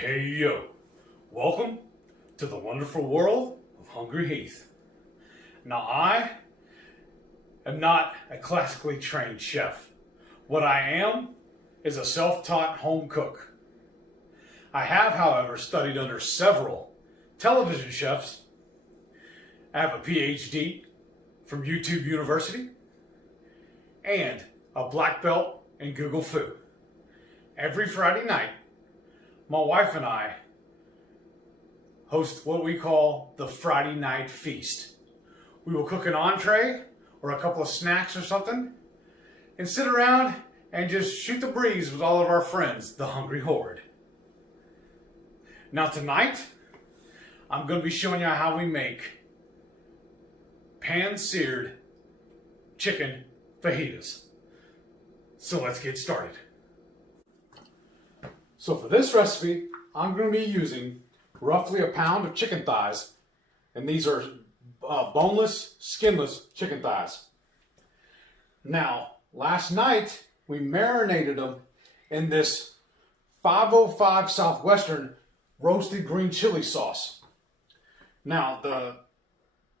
Hey yo, welcome to the wonderful world of Hungry Heath. Now I am not a classically trained chef. What I am is a self-taught home cook. I have, however, studied under several television chefs. I have a PhD from YouTube University and a black belt in Google Food. Every Friday night, my wife and I host what we call the Friday Night Feast. We will cook an entree or a couple of snacks or something and sit around and just shoot the breeze with all of our friends, the Hungry Horde. Now tonight, I'm going to be showing you how we make pan-seared chicken fajitas. So let's get started. So for this recipe, I'm going to be using roughly a pound of chicken thighs, and these are boneless, skinless chicken thighs. Now, last night we marinated them in this 505 Southwestern roasted green chili sauce. Now, the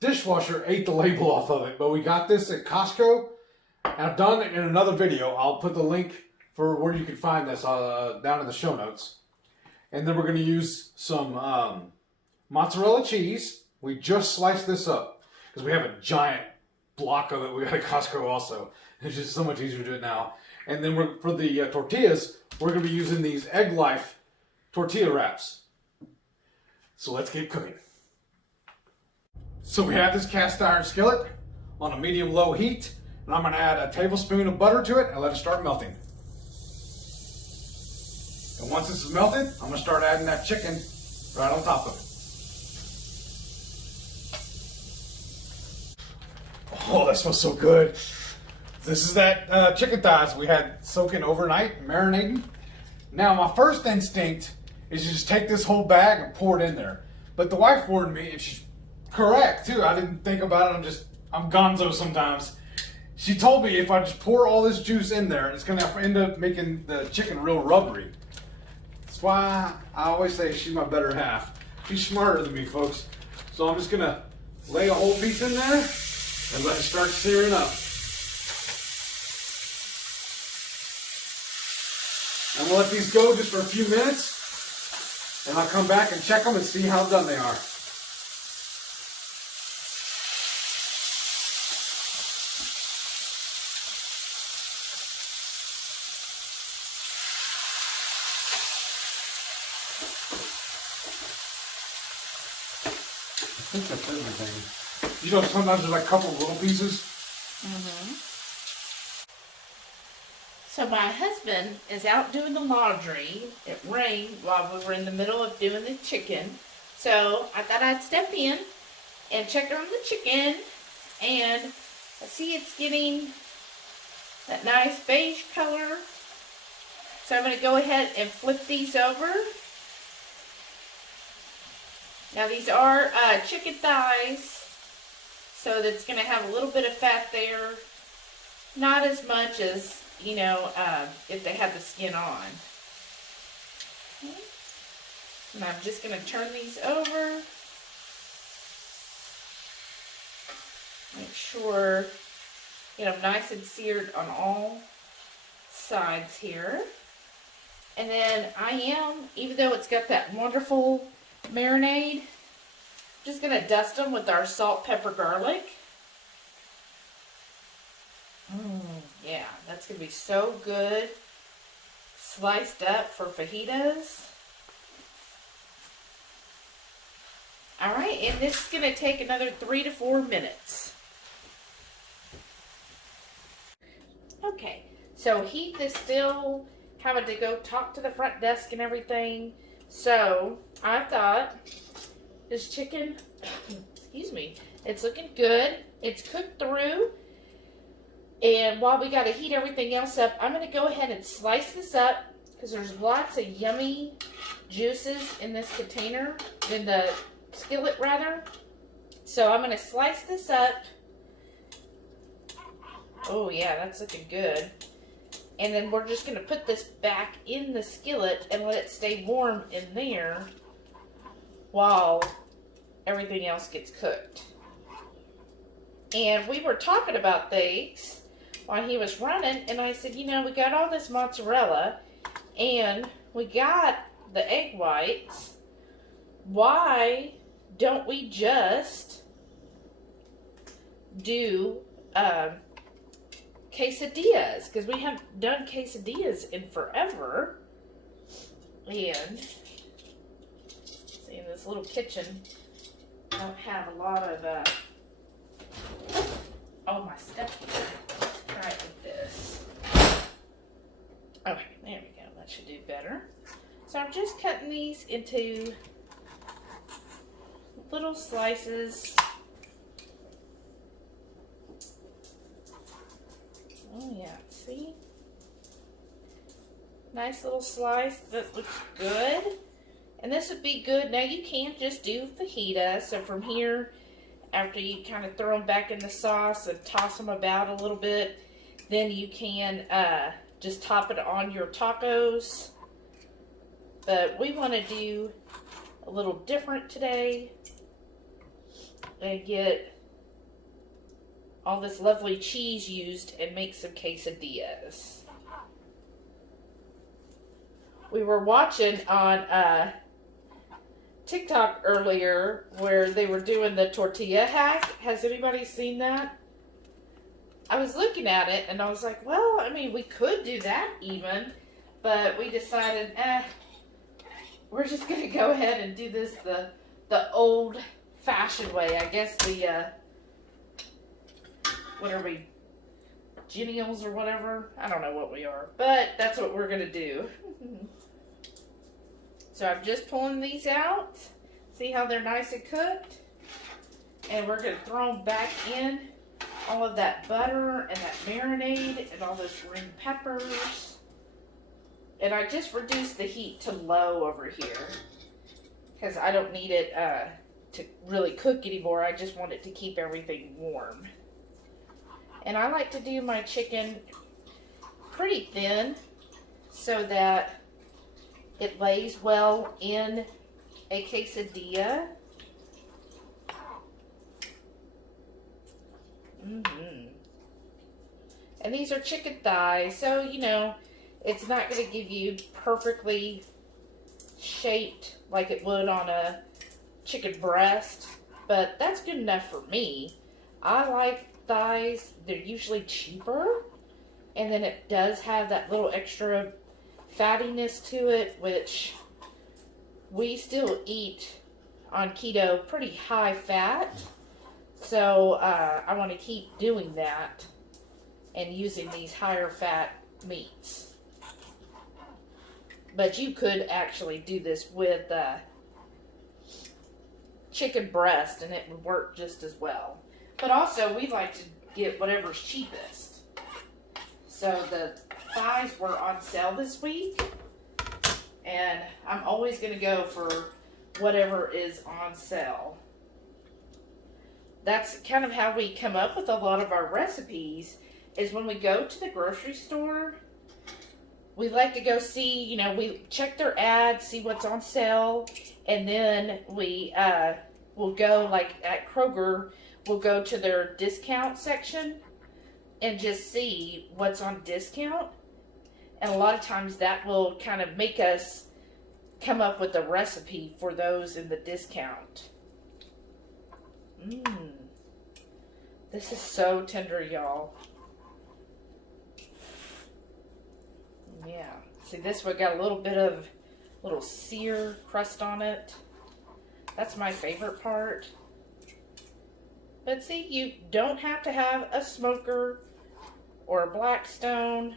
dishwasher ate the label off of it, but we got this at Costco, and I've done it in another video. I'll put the link for where you can find this down in the show notes. And then we're going to use some mozzarella cheese. We just sliced this up because we have a giant block of it. We got at Costco also. It's just so much easier to do it now. And then for the tortillas, we're going to be using these Egglife tortilla wraps. So let's get cooking. So we have this cast iron skillet on a medium-low heat, and I'm going to add a tablespoon of butter to it and let it start melting. And once this is melted, I'm going to start adding that chicken right on top of it. Oh, that smells so good. This is that chicken thighs we had soaking overnight, marinating. Now, my first instinct is to just take this whole bag and pour it in there. But the wife warned me, and she's correct too. I didn't think about it. I'm gonzo sometimes. She told me if I just pour all this juice in there, it's going to end up making the chicken real rubbery. That's why I always say she's my better half. She's smarter than me, folks. So I'm just going to lay a whole piece in there and let it start searing up. And we'll let these go just for a few minutes, and I'll come back and check them and see how done they are. I think that's everything. You know, sometimes there's like a couple of little pieces. So my husband is out doing the laundry. It rained while we were in the middle of doing the chicken. So I thought I'd step in and check on the chicken. And I see it's getting that nice beige color. So I'm going to go ahead and flip these over. Now these are chicken thighs, so that's going to have a little bit of fat there. Not as much as, you know, if they had the skin on. Okay. And I'm just going to turn these over. Make sure, get them nice and seared on all sides here. And then I am, even though it's got that wonderful marinade, just going to dust them with our salt, pepper, garlic. Yeah, that's going to be so good. Sliced up for fajitas. Alright, and this is going to take another 3 to 4 minutes. Okay, so Heath is still having to go talk to the front desk and everything. So I thought this chicken, excuse me, it's looking good. It's cooked through. And while we got to heat everything else up, I'm going to go ahead and slice this up because there's lots of yummy juices in this container, in the skillet rather. So I'm going to slice this up. Oh yeah, that's looking good. And then we're just going to put this back in the skillet and let it stay warm in there while everything else gets cooked. And we were talking about things while he was running, and I said, you know, we got all this mozzarella and we got the egg whites. Why don't we just do quesadillas? Because we haven't done quesadillas in forever. And see, in this little kitchen, I don't have a lot of my stuff here. Let's try it with this. Okay, there we go. That should do better. So I'm just cutting these into little slices. Oh yeah, see? Nice little slice that looks good. And this would be good. Now you can just do fajita. So from here, after you kind of throw them back in the sauce and toss them about a little bit, then you can just top it on your tacos. But we want to do a little different today and get all this lovely cheese used and make some quesadillas. We were watching on TikTok earlier where they were doing the tortilla hack. Has anybody seen that? I was looking at it and I was like, well, I mean, we could do that even, but we decided, we're just going to go ahead and do this the old-fashioned way. I guess the, what are we, genials or whatever? I don't know what we are, but that's what we're going to do. So I'm just pulling these out. See how they're nice and cooked? And we're going to throw them back in all of that butter and that marinade and all those green peppers. And I just reduced the heat to low over here because I don't need it to really cook anymore. I just want it to keep everything warm. And I like to do my chicken pretty thin so that it lays well in a quesadilla. And these are chicken thighs, so you know it's not going to give you perfectly shaped like it would on a chicken breast, but that's good enough for me. I like thighs. They're usually cheaper, and then it does have that little extra fattiness to it, which we still eat on keto pretty high fat. So I want to keep doing that and using these higher fat meats. But you could actually do this with chicken breast and it would work just as well. But also we like to get whatever's cheapest. So the thighs were on sale this week, and I'm always going to go for whatever is on sale. That's kind of how we come up with a lot of our recipes, is when we go to the grocery store, we like to go see, you know, we check their ads, see what's on sale, and then we will go, like at Kroger, we'll go to their discount section and just see what's on discount. And a lot of times that will kind of make us come up with a recipe for those in the discount. This is so tender, y'all. Yeah. See, this one got a little bit of little sear crust on it. That's my favorite part. But see, you don't have to have a smoker or a Blackstone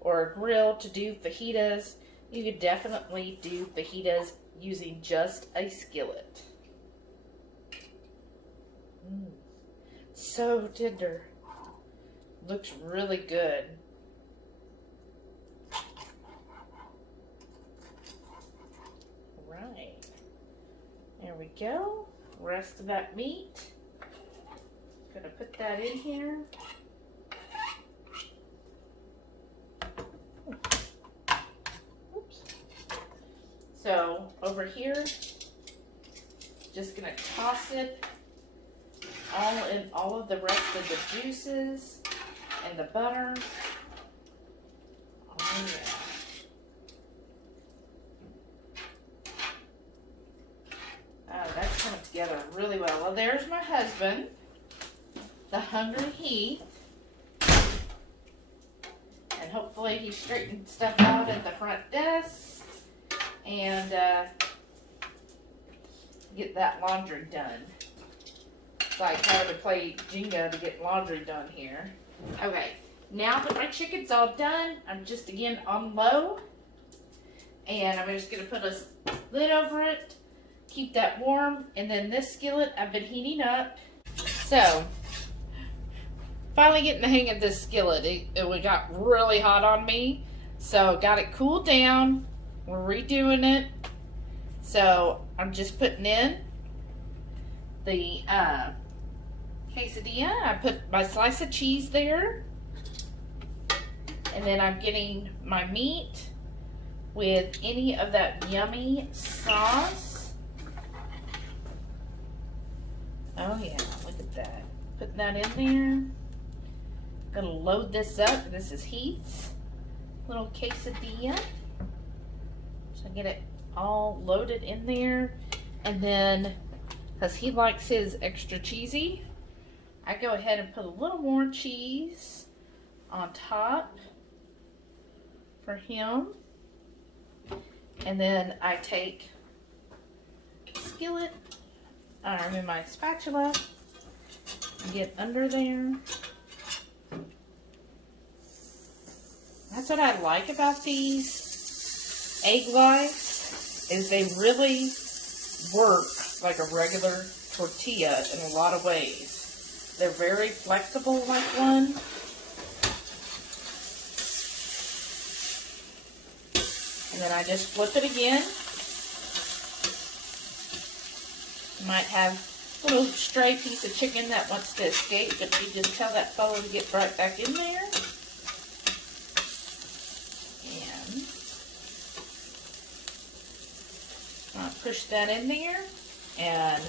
or a grill to do fajitas. You could definitely do fajitas using just a skillet. So tender. Looks really good. Right. There we go. Rest of that meat. Gonna put that in here. So over here, just gonna toss it all in all of the rest of the juices and the butter. Oh yeah. Oh, that's coming together really well. Well, there's my husband, the hungry Heath. And hopefully he straightened stuff out at the front desk and get that laundry done. It's like having to play Jenga to get laundry done here. Okay, now that my chicken's all done, I'm just again on low. And I'm just gonna put a lid over it, keep that warm. And then this skillet I've been heating up. So, finally getting the hang of this skillet. It got really hot on me. So, got it cooled down. We're redoing it. So, I'm just putting in the quesadilla. I put my slice of cheese there. And then I'm getting my meat with any of that yummy sauce. Oh yeah, look at that. Putting that in there. Gonna load this up. This is Heath's little quesadilla. So get it all loaded in there. And then, because he likes his extra cheesy, I go ahead and put a little more cheese on top for him. And then I take skillet, my spatula, and get under there. That's what I like about these Egglife, is they really work like a regular tortilla in a lot of ways. They're very flexible like one. And then I just flip it again. Might have a little stray piece of chicken that wants to escape, but you just tell that fellow to get right back in there. And I'll push that in there. And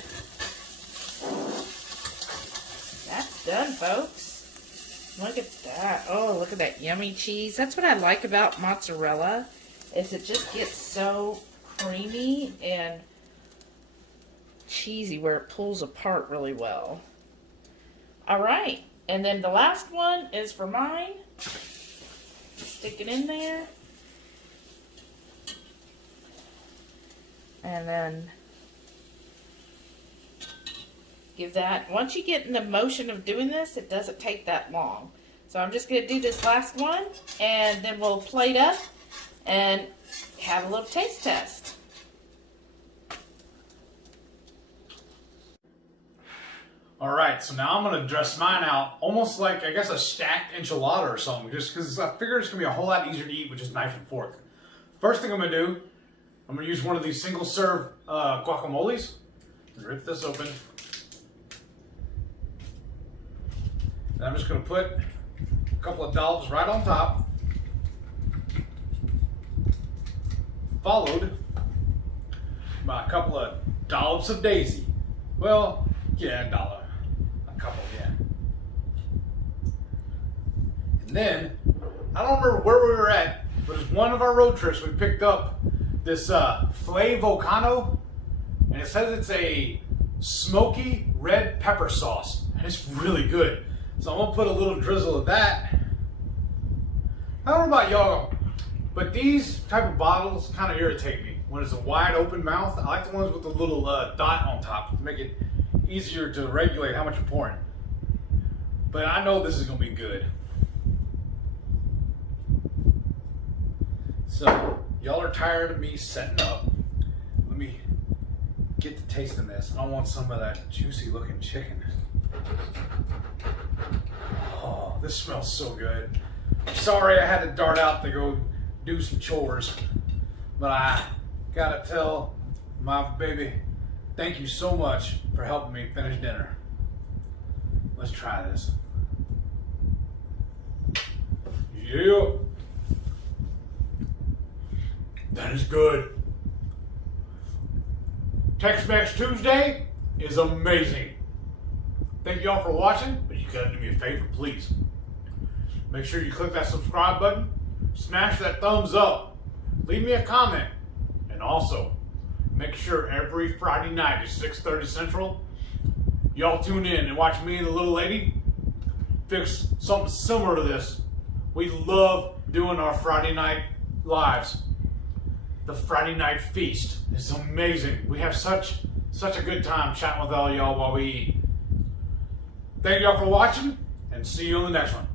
that's done, folks. Look at that. Oh, look at that yummy cheese. That's what I like about mozzarella, is it just gets so creamy and cheesy where it pulls apart really well. All right, and then the last one is for mine. Stick it in there. And then give that, once you get in the motion of doing this, it doesn't take that long. So I'm just gonna do this last one, and then we'll plate up and have a little taste test. All right, so now I'm gonna dress mine out almost like, I guess, a stacked enchilada or something, just because I figure it's gonna be a whole lot easier to eat with just knife and fork. First thing I'm gonna do, I'm gonna use one of these single serve guacamoles. Rip this open. And I'm just gonna put a couple of dollops right on top, followed by a couple of dollops of daisy. Well, yeah, a couple, yeah. And then, I don't remember where we were at, but it's one of our road trips we picked up this filet volcano, and it says it's a smoky red pepper sauce, and it's really good. So I'm gonna put a little drizzle of that. I don't know about y'all, but these type of bottles kind of irritate me. When it's a wide open mouth, I like the ones with the little dot on top to make it easier to regulate how much you're pouring. But I know this is gonna be good. So, y'all are tired of me setting up. Let me get to tasting this. I want some of that juicy looking chicken. Oh, this smells so good. I'm sorry I had to dart out to go do some chores, but I gotta tell my baby, thank you so much for helping me finish dinner. Let's try this. Yeah. That is good. Tex-Mex Tuesday is amazing. Thank you all for watching, but you gotta do me a favor, please. Make sure you click that subscribe button, smash that thumbs up, leave me a comment, and also make sure every Friday night at 6:30 Central, y'all tune in and watch me and the little lady fix something similar to this. We love doing our Friday night lives. The Friday night feast is amazing. We have such a good time chatting with all y'all while we eat. Thank y'all for watching, and see you on the next one.